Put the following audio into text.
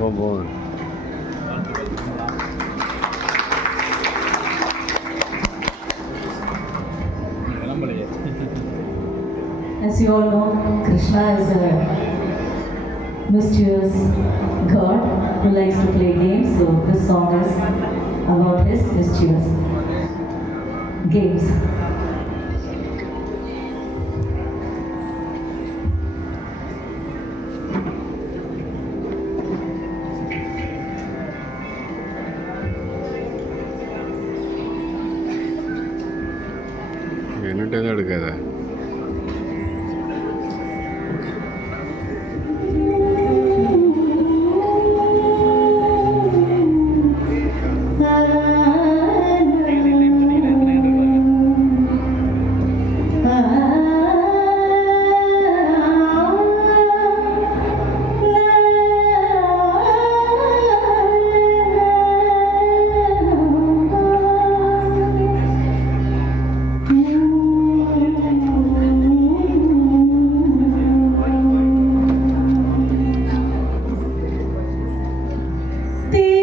Come. As you all know, Krishna is a mysterious god who likes to play games, so this song is about his mischievous games. Minute ഒന്നും Steve.